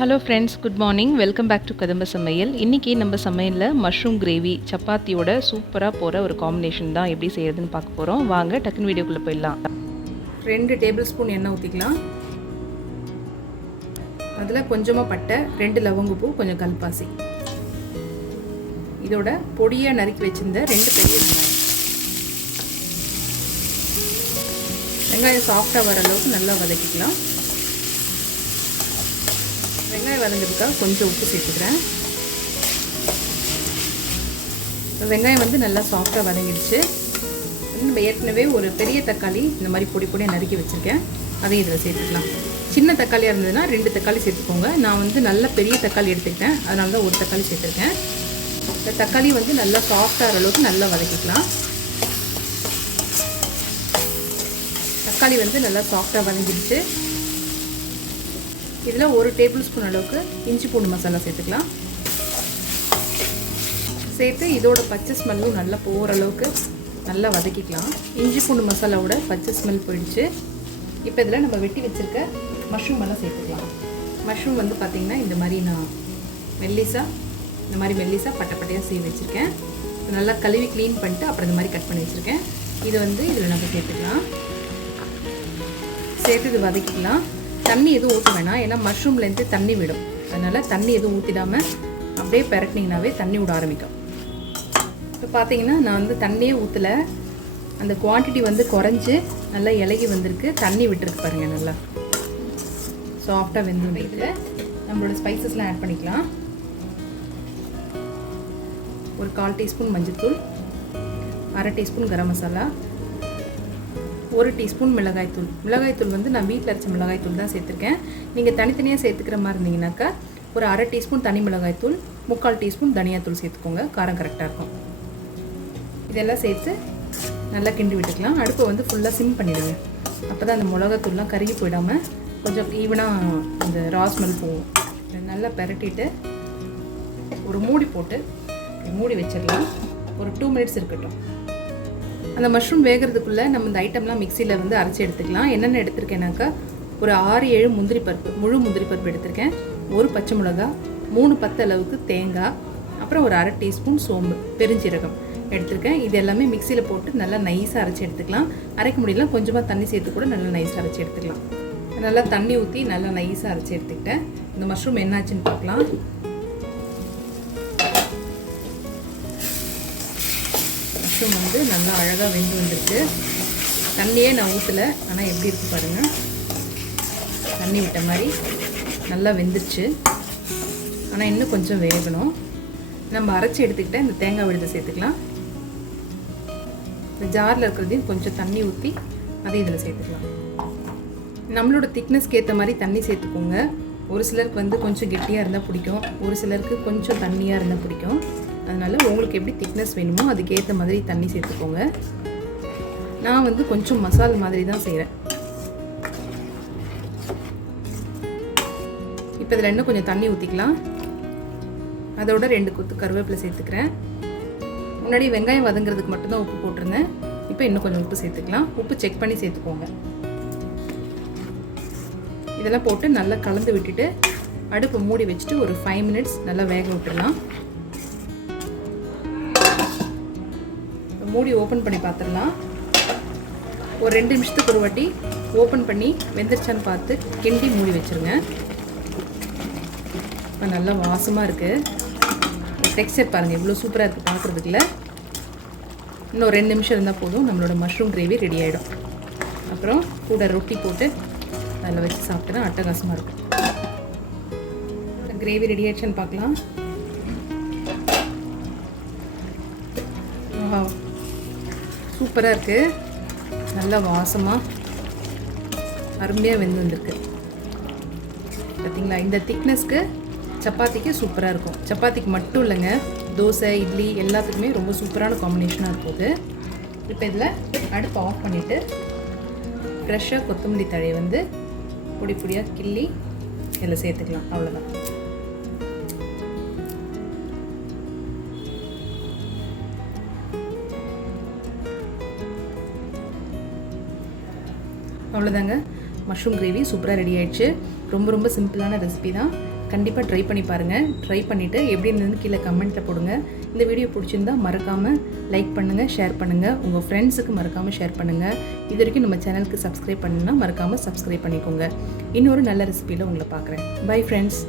Hello friends, good morning. Welcome back to Kadamba Samayal. இன்றைக்கி நம்ம சமையலில் மஷ்ரூம் கிரேவி சப்பாத்தியோட சூப்பராக போகிற ஒரு காம்பினேஷன் தான் எப்படி செய்கிறதுன்னு பார்க்க போகிறோம். வாங்க டக்குன்னு வீடியோக்குள்ளே போயிடலாம். 2 டேபிள் ஸ்பூன் எண்ணெய் ஊற்றிக்கலாம். அதில் கொஞ்சமாக பட்டை, 2 லவங்கப்பூ, கொஞ்சம் கல்பாசி, இதோட பொடியாக நறுக்கி வச்சுருந்த 2 பெரிய வெங்காயம். வெங்காயம் சாஃப்டாக வர அளவுக்கு நல்லா வதக்கிக்கலாம். வெங்காயம் வதங்கிறதுக்காக கொஞ்சம் உப்பு சேர்த்துக்கிறேன். வெங்காயம் நல்லா சாஃப்டாக வதங்கிடுச்சு. நம்ம ஏற்கனவே ஒரு பெரிய தக்காளி இந்த மாதிரி பொடி பொடியாக நறுக்கி வச்சுருக்கேன், அதையும் இதில் சேர்த்துக்கலாம். சின்ன தக்காளியாக இருந்ததுன்னா 2 தக்காளி சேர்த்துக்கோங்க. நான் நல்ல பெரிய தக்காளி எடுத்துக்கிட்டேன், அதனால தான் 1 தக்காளி சேர்த்துருக்கேன். இந்த தக்காளி நல்லா சாஃப்டாகிற அளவுக்கு நல்லா வதக்கிக்கலாம். தக்காளி நல்லா சாஃப்டாக வதங்கிடுச்சு. இதில் 1 டேபிள் ஸ்பூன் அளவுக்கு இஞ்சி பூண்டு மசாலா சேர்த்துக்கலாம். சேர்த்து இதோட பச்சை ஸ்மெல்லும் நல்லா போகிற அளவுக்கு நல்லா வதக்கிக்கலாம். இஞ்சி பூண்டு மசாலாவோட பச்சை ஸ்மெல் போயிடுச்சு. இப்போ இதில் நம்ம வெட்டி வச்சுருக்க மஷ்ரூம் எல்லாம் சேர்த்துக்கலாம். மஷ்ரூம் பார்த்திங்கன்னா இந்த மாதிரி நான் மெல்லிஸாக பட்டையாக சீவி வச்சுருக்கேன். நல்லா கழுவி க்ளீன் பண்ணிட்டு அப்புறம் இந்த மாதிரி கட் பண்ணி வச்சுருக்கேன். இது இதில் நம்ம சேர்த்துக்கலாம். சேர்த்து இது வதக்கிக்கலாம். தண்ணி எதுவும் ஊற்ற வேணாம், ஏன்னா மஷ்ரூம்லேருந்து தண்ணி விடும். அதனால் தண்ணி எதுவும் ஊற்றிடாமல் அப்படியே பெரட்டினீங்கனாவே தண்ணி விட ஆரம்பிக்கும். இப்போ பார்த்தீங்கன்னா நான் தண்ணியே ஊற்றலை, அந்த குவான்டிட்டி குறைஞ்சி நல்லா இலகி வந்திருக்கு. தண்ணி விட்டுருக்கு பாருங்கள், நல்லா சாஃப்டாக வெந்து. இதில் நம்மளோட ஸ்பைசஸ்லாம் ஆட் பண்ணிக்கலாம். ஒரு 1/4 டீஸ்பூன் மஞ்சள்தூள், 1/2 டீஸ்பூன் கரம் மசாலா, 1 டீஸ்பூன் மிளகாய்த்தூள். மிளகாய்த்தூள் நான் வீட்டில் அரைச்ச மிளகாய்த்தூள் தான் சேர்த்துருக்கேன். நீங்கள் தனித்தனியாக சேர்த்துக்கிற மாதிரி இருந்தீங்கன்னாக்கா ஒரு 1/2 டீஸ்பூன் தனி மிளகாய்த்தூள், 3/4 டீஸ்பூன் தனியாத்தூள் சேர்த்துக்கோங்க. காரம் கரெக்டாக இருக்கும். இதெல்லாம் சேர்த்து நல்லா கிண்டி விட்டுக்கலாம். அடுப்பை ஃபுல்லாக சிம் பண்ணிவிடுங்க. அப்போ தான் அந்த மிளகாத்தூள்லாம் கருகி போயிடாமல் கொஞ்சம் ஈவனாக அந்த ரா ஸ்மெல் போகும். நல்லா பெரட்டிட்டு ஒரு மூடி போட்டு மூடி வச்சிடலாம். ஒரு 2 மினிட்ஸ் இருக்கட்டும். அந்த மஷ்ரூம் வேகிறதுக்குள்ளே நம்ம இந்த ஐட்டம்லாம் மிக்சியில் அரைச்சி எடுத்துக்கலாம். என்னென்ன எடுத்திருக்கேனாக்கா ஒரு 6-7 முந்திரி பருப்பு, முழு முந்திரி பருப்பு எடுத்திருக்கேன், 1 பச்சை மிளகா, 3 பத்து அளவுக்கு தேங்காய், அப்புறம் ஒரு 1/2 டீஸ்பூன் சோம்பு, பெருஞ்சீரகம் எடுத்திருக்கேன். இது எல்லாமே மிக்சியில் போட்டு நல்லா நைஸாக அரைச்சி எடுத்துக்கலாம். அரைக்க முடியல கொஞ்சமாக தண்ணி சேர்த்து கூட நல்லா நைஸாக அரைச்சி எடுத்துக்கலாம். நல்லா தண்ணி ஊற்றி நல்லா நைஸாக அரைச்சி எடுத்துக்கிட்டேன். இந்த மஷ்ரூம் என்னாச்சுன்னு பார்க்கலாம். மஷ்ரூம் நல்லா அழகாக வெந்து வந்துருக்கு. தண்ணியே நான் ஊற்றலை, ஆனால் எப்படி இருக்குது பாருங்கள், தண்ணி விட்ட மாதிரி நல்லா வெந்துருச்சு. ஆனால் இன்னும் கொஞ்சம் வேகணும். நம்ம அரைச்சி எடுத்துக்கிட்ட இந்த தேங்காய் விழுதை சேர்த்துக்கலாம். இந்த ஜாரில் இருக்கிறதையும் கொஞ்சம் தண்ணி ஊற்றி அதையும் இதில் சேர்த்துக்கலாம். நம்மளோட திக்னஸ்க்கு ஏற்ற மாதிரி தண்ணி சேர்த்துக்கோங்க. ஒரு சிலருக்கு கொஞ்சம் கெட்டியாக இருந்தால் பிடிக்கும், ஒரு சிலருக்கு கொஞ்சம் தண்ணியாக இருந்தால் பிடிக்கும். அதனால் உங்களுக்கு எப்படி திக்னஸ் வேணுமோ அதுக்கேற்ற மாதிரி தண்ணி சேர்த்துக்கோங்க. நான் கொஞ்சம் மசாலா மாதிரி தான் செய்கிறேன். இப்போ இதில் இன்னும் கொஞ்சம் தண்ணி ஊற்றிக்கலாம். அதோட 2 கொத்து கருவேப்பிலை சேர்த்துக்கிறேன். முன்னாடி வெங்காயம் வதங்கிறதுக்கு மட்டும்தான் உப்பு போட்டிருந்தேன். இப்போ இன்னும் கொஞ்சம் உப்பு சேர்த்துக்கலாம். உப்பு செக் பண்ணி சேர்த்துக்கோங்க. இதெல்லாம் போட்டு நல்லா கலந்து விட்டுட்டு அடுப்பை மூடி வச்சுட்டு ஒரு 5 மினிட்ஸ் நல்லா வேக விட்டுடலாம். மூடி ஓப்பன் பண்ணி பார்த்துடலாம். ஒரு 2 நிமிஷத்துக்கு ஒரு வாட்டி ஓப்பன் பண்ணி வெந்துருச்சான்னு பார்த்து கிண்டி மூடி வச்சுருங்க. இப்போ நல்லா வாசமாக இருக்குது. டெக்ஸ்சர் பாருங்கள் எவ்வளோ சூப்பராக இருக்குது பார்க்குறதுக்குள்ள. இன்னும் 2 நிமிஷம் இருந்தால் போதும், நம்மளோட மஷ்ரூம் கிரேவி ரெடி ஆகிடும். அப்புறம் கூட ரொட்டி போட்டு அதில் வச்சு சாப்பிட்டா அட்டகாசமாக இருக்கும். கிரேவி ரெடி ஆகிடுச்சான்னு பார்க்கலாம். சூப்பராக இருக்குது, நல்லா வாசமாக அருமையாக வெந்து வந்திருக்கு. பார்த்தீங்களா, இந்த திக்னஸ்க்கு சப்பாத்திக்கு சூப்பராக இருக்கும். சப்பாத்திக்கு மட்டும் இல்லைங்க, தோசை, இட்லி எல்லாத்துக்குமே ரொம்ப சூப்பரான காம்பினேஷனாக இருக்கும். இப்போ இதில் அடுப்பு ஆஃப் பண்ணிவிட்டு ஃப்ரெஷ்ஷாக கொத்தமல்லி தழையை பொடி பொடியாக கிள்ளி இதில் சேர்த்துக்கலாம். அவ்வளோதான். அவ்வளோதாங்க, மஷ்ரூம் கிரேவி சூப்பராக ரெடி ஆயிடுச்சு. ரொம்ப ரொம்ப சிம்பிளான ரெசிபி தான். கண்டிப்பாக ட்ரை பண்ணி பாருங்கள். ட்ரை பண்ணிவிட்டு எப்படி இருந்ததுன்னு கீழே கமெண்ட்டில் போடுங்க. இந்த வீடியோ பிடிச்சிருந்தா மறக்காமல் லைக் பண்ணுங்கள், ஷேர் பண்ணுங்கள், உங்கள் ஃப்ரெண்ட்ஸுக்கு மறக்காமல் ஷேர் பண்ணுங்கள். இது வரைக்கும் நம்ம சேனலுக்கு சப்ஸ்கிரைப் பண்ணுன்னா மறக்காமல் சப்ஸ்கிரைப் பண்ணிக்கோங்க. இன்னொரு நல்ல ரெசிபியில் உங்களை பார்க்குறேன். Bye friends.